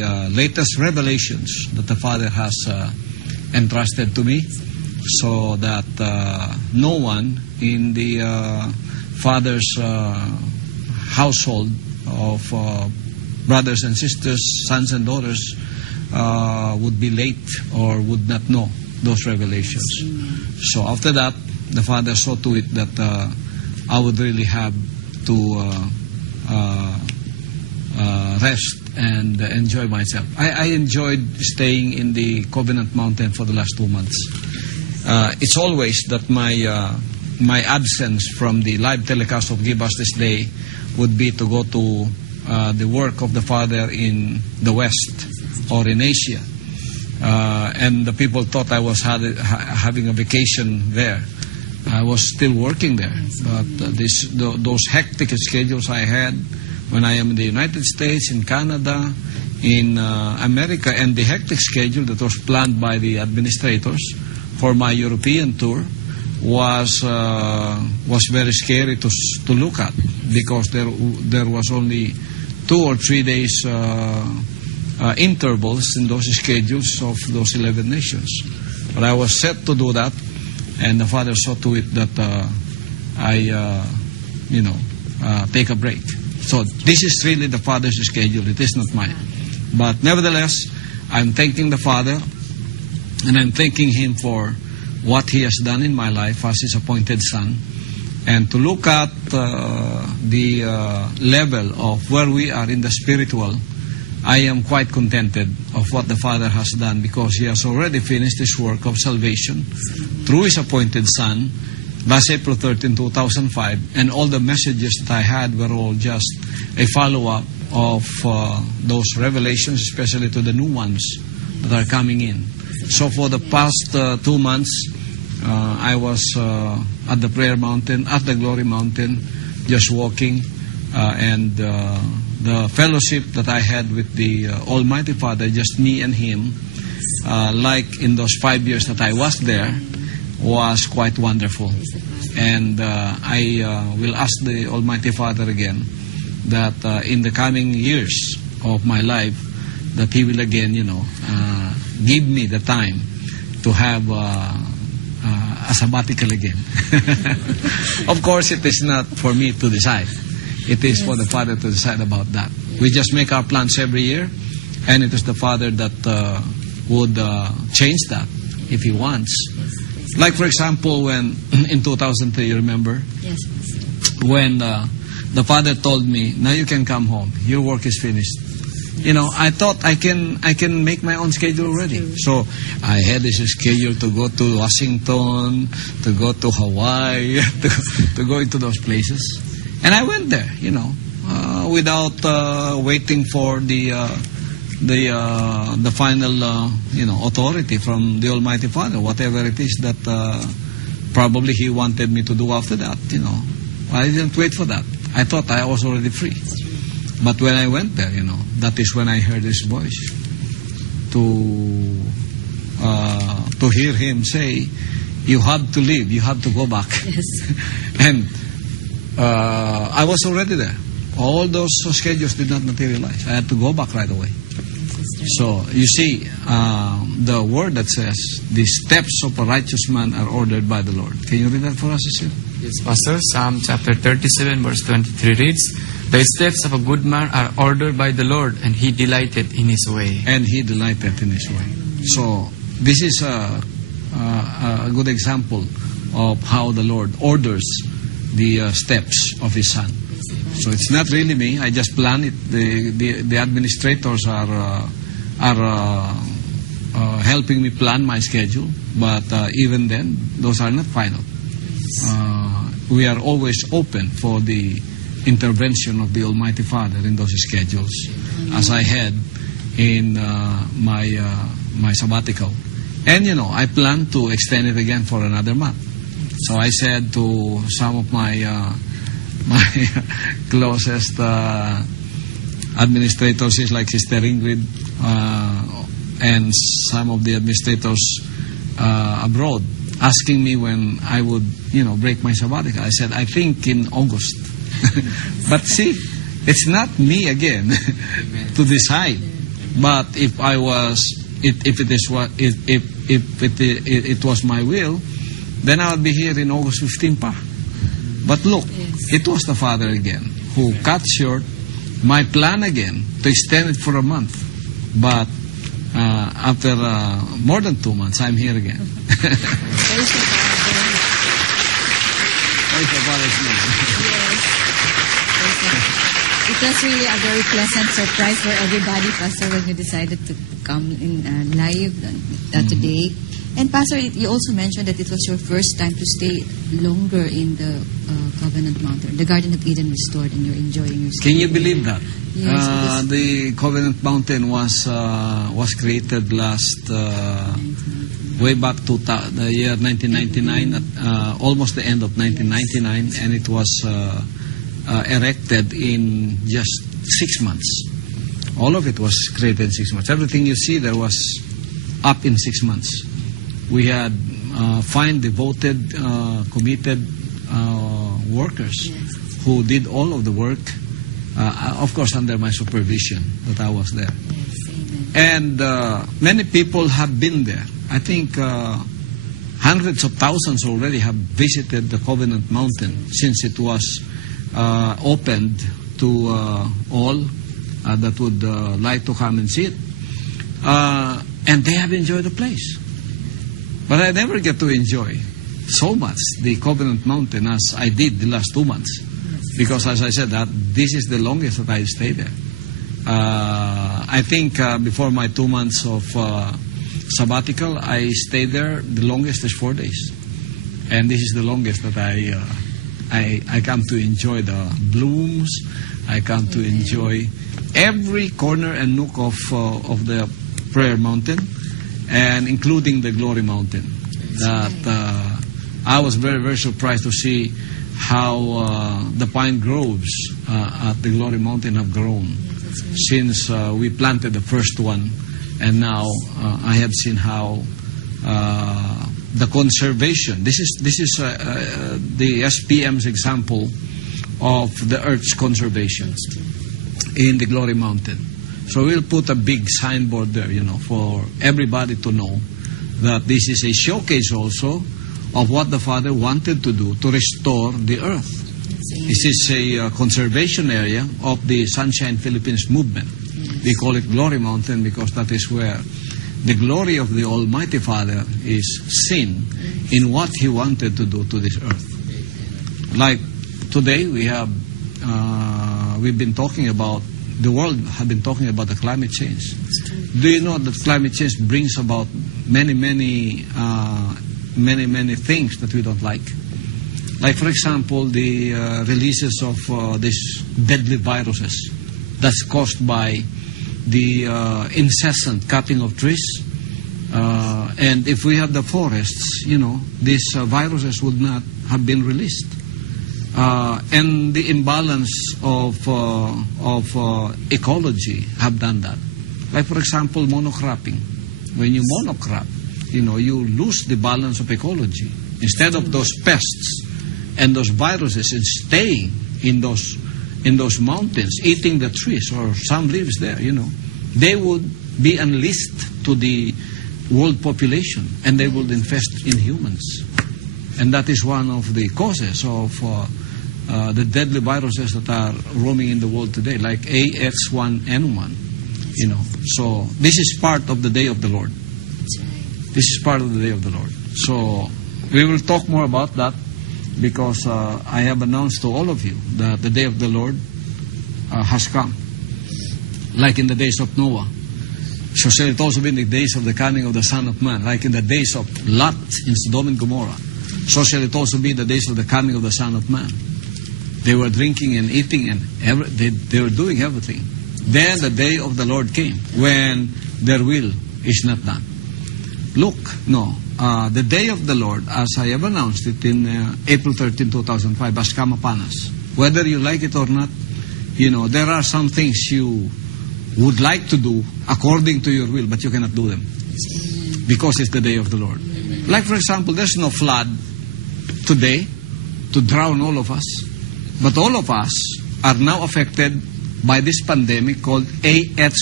the latest revelations that the Father has entrusted to me, so that no one in the Father's household of brothers and sisters, sons and daughters, would be late or would not know those revelations. So after that, the Father saw to it that I would really have to rest and enjoy myself. I enjoyed staying in the Covenant Mountain for the last 2 months. It's always that my absence from the live telecast of Give Us This Day would be to go to the work of the Father in the West or in Asia. And the people thought I was having a vacation there. I was still working there. But those hectic schedules I had when I am in the United States, in Canada, in America, and the hectic schedule that was planned by the administrators for my European tour was very scary to look at, because there was only 2 or 3 days intervals in those schedules of those 11 nations. But I was set to do that, and the Father saw to it that I take a break. So this is really the Father's schedule. It is not mine. But nevertheless, I'm thanking the Father, and I'm thanking Him for what He has done in my life as His appointed Son. And to look at the level of where we are in the spiritual, I am quite contented of what the Father has done, because He has already finished His work of salvation through His appointed Son last April 13, 2005, and all the messages that I had were all just a follow-up of those revelations, especially to the new ones that are coming in. So for the past 2 months, I was at the prayer mountain, at the glory mountain, just walking, and the fellowship that I had with the Almighty Father, just me and Him, like in those 5 years that I was there, was quite wonderful. And I will ask the Almighty Father again that in the coming years of my life, that He will again, give me the time to have a sabbatical again. Of course, it is not for me to decide. It is for the Father to decide about that. We just make our plans every year, and it is the Father that would change that if He wants. Like, for example, when in 2003, you remember? Yes. When the Father told me, now you can come home. Your work is finished. I thought I can make my own schedule already. So I had this schedule to go to Washington, to go to Hawaii, to go into those places. And I went there, without waiting for the final, authority from the Almighty Father, whatever it is that probably He wanted me to do after that, I didn't wait for that. I thought I was already free. But when I went there, that is when I heard His voice. To hear Him say, you have to leave, you have to go back. Yes. And I was already there. All those schedules did not materialize. I had to go back right away. So, you see, the word that says, the steps of a righteous man are ordered by the Lord. Can you read that for us, Cecil? Yes, Pastor. Psalm chapter 37, verse 23 reads, the steps of a good man are ordered by the Lord, and He delighted in His way. And He delighted in His way. So, this is a good example of how the Lord orders the steps of His Son. So it's not really me. I just plan it. The administrators are helping me plan my schedule. But even then, those are not final. We are always open for the intervention of the Almighty Father in those schedules, as I had in my sabbatical. And I plan to extend it again for another month. So I said to some of my closest administrators, like Sister Ingrid, and some of the administrators abroad, asking me when I would, break my sabbatical. I said, I think in August. But see, it's not me again to decide. But if I was, if it was my will, then I would be here in August 15 pa. But look, it was the Father again who cut short my plan again to extend it for a month. But after more than 2 months, I'm here again. Praise the Father. Praise the Father's name. Yes. It was really a very pleasant surprise for everybody, Pastor, when you decided to come in live today. And Pastor, you also mentioned that it was your first time to stay longer in the Covenant Mountain, the Garden of Eden restored, and you're enjoying your stay. Can you believe that? Yes, the Covenant Mountain was created last way back to the year 1999, almost the end of 1999, and it was erected in just 6 months. All of it was created in 6 months. Everything you see there was up in 6 months. We had fine, devoted, committed workers who did all of the work, of course under my supervision, that I was there. And many people have been there. I think hundreds of thousands already have visited the Covenant Mountain since it was opened to all that would like to come and see it. And they have enjoyed the place. But I never get to enjoy so much the Covenant Mountain as I did the last 2 months. Because as I said, that this is the longest that I stayed there. I think before my 2 months of sabbatical, I stayed there. The longest is 4 days. And this is the longest that I come to enjoy the blooms. I come to enjoy every corner and nook of the Prayer Mountain, and including the Glory Mountain. That I was very, very surprised to see how the pine groves at the Glory Mountain have grown since we planted the first one, and now I have seen how the conservation. This is the SPM's example of the Earth's conservation in the Glory Mountain. So we'll put a big signboard there, for everybody to know that this is a showcase also of what the Father wanted to do to restore the earth. This is a conservation area of the Sunshine Philippines movement. We call it Glory Mountain because that is where the glory of the Almighty Father is seen in what He wanted to do to this earth. Like today we've been talking about, the world have been talking about the climate change. Do you know that climate change brings about many things that we don't like? Like, for example, the releases of these deadly viruses that's caused by the incessant cutting of trees. And if we have the forests, these viruses would not have been released. And the imbalance of ecology have done that. Like, for example, monocropping. When you monocrop, you lose the balance of ecology. Instead of those pests and those viruses staying in those mountains, eating the trees or some leaves there, they would be unleashed to the world population and they would infest in humans. And that is one of the causes of the deadly viruses that are roaming in the world today, like AX1N1. So this is part of the day of the Lord. This is part of the day of the Lord. So we will talk more about that because I have announced to all of you that the day of the Lord has come. Like in the days of Noah. So shall it also be in the days of the coming of the Son of Man. Like in the days of Lot in Sodom and Gomorrah. So shall it also be in the days of the coming of the Son of Man. They were drinking and eating and they were doing everything. Then the day of the Lord came when their will is not done. Look, the day of the Lord, as I have announced it in April 13, 2005, has come upon us. Whether you like it or not, there are some things you would like to do according to your will, but you cannot do them because it's the day of the Lord. Like, for example, there's no flood today to drown all of us, but all of us are now affected by this pandemic called AH